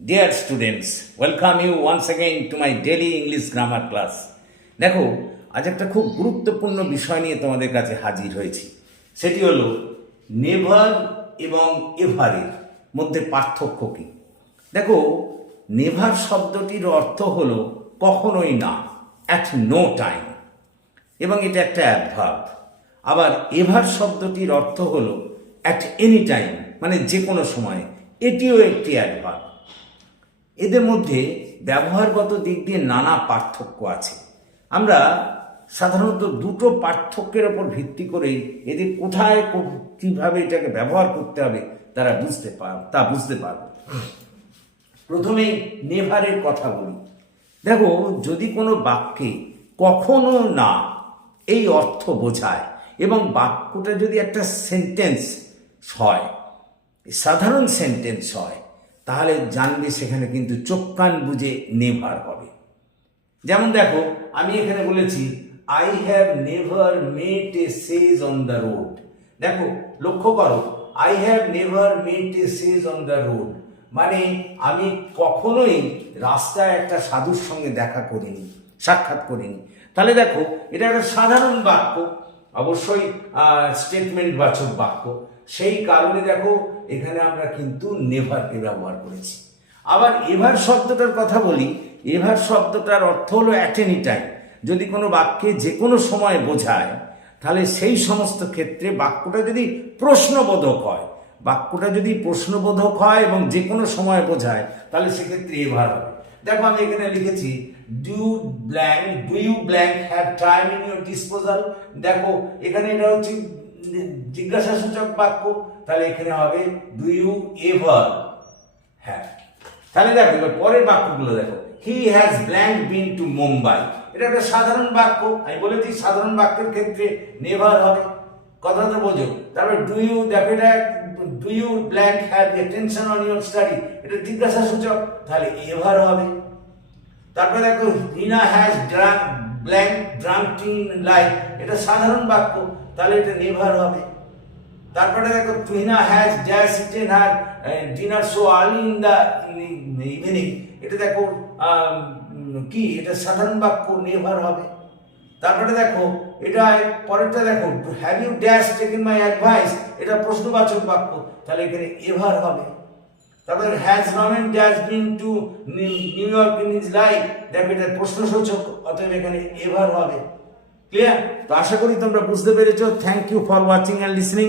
Dear students, welcome you once again to my daily English grammar class. দেখো, আজ একটা খুব গুরুত্বপূর্ণ বিষয় নিয়ে তোমাদের কাছে হাজির হয়েছি। সেটি হলো নেভার এবং এভারের মধ্যে পার্থক্য কী। দেখো, নেভার শব্দটির অর্থ হলো কখনোই না, অ্যাট নো টাইম, এবং এটা একটা অ্যাডভার্ব। আবার এভার শব্দটির অর্থ হলো অ্যাট এনি টাইম, মানে যে কোনো সময়, এটিও একটি অ্যাডভার্ব। এদের মধ্যে ব্যবহারগত দিক দিয়ে নানা পার্থক্য আছে। আমরা সাধারণত দুটো পার্থক্যের ওপর ভিত্তি করেই এদের কোথায় কীভাবে এটাকে ব্যবহার করতে হবে তা বুঝতে পারব। প্রথমেই নেভারের কথা বলি। দেখো, যদি কোনো বাক্যে কখনো না এই অর্থ বোঝায় এবং বাক্যটা যদি একটা সেন্টেন্স হয়, সাধারণ সেন্টেন্স হয়, তাহলে জানবে সেখানে কিন্তু চোখ কান বুঝে নেভার হবে। যেমন দেখো, আমি এখানে বলেছি I have never mate A Sage on the road. দেখো, লক্ষ্য করো, I have never mate A Sage on the road মানে আমি কখনোই রাস্তায় একটা সাধুর সঙ্গে সাক্ষাৎ করিনি। তাহলে দেখো, এটা একটা সাধারণ বাক্য, অবশ্যই স্টেটমেন্ট বাচক বাক্য। সেই কারণে দেখো, এখানে আমরা কিন্তু নেভারকে ব্যবহার করেছি। আবার এভার শব্দটার কথা বলি। এভার শব্দটার অর্থ হলো অ্যাট এনি টাইম। যদি কোনো বাক্যে যে কোনো সময় বোঝায়, তাহলে সেই সমস্ত ক্ষেত্রে বাক্যটা যদি প্রশ্নবোধক হয় এবং যে কোনো সময় বোঝায়, তাহলে সেক্ষেত্রে এভার হবে। দেখো, আমি এখানে লিখেছি do you have time in your disposal. দেখো, এখানে এটা হচ্ছে জিজ্ঞাসাসূচক বাক্য, তাহলে এখানে হবে ডু ইউ এভার হ্যাভ। তাহলে দেখো, এবার পরের বাক্যগুলো দেখো, he has been to Mumbai. এটা একটা সাধারণ বাক্য, আমি বলেছি সাধারণ বাক্যের ক্ষেত্রে নেভার হবে, কথাটা বোঝো। তারপরে do you have attention on your study, এটা জিজ্ঞাসাসূচক, তাহলে এভার হবে। তারপরে দেখো, Rina has drunk in life, এটা সাধারণ বাক্য, তাহলে এটা নেভার হবে। তারপরে দেখো, Tuhina has eaten her dinner so early in the evening, এটা দেখো কি, এটা সাধারণ বাক্য, নেভার হবে। তারপরে দেখো, এটা পরেরটা দেখো, have you taken my advice, এটা প্রশ্নবাচক বাক্য, তাহলে এখানে এভার হবে। তারপরে has Ramen been to new york in his life, দেখো এটা প্রশ্নসূচক, অতএব এখানে এভার হবে। ক্লিয়ার? তো আশা করি তোমরা বুঝতে পেরেছো। Thank you for watching and listening.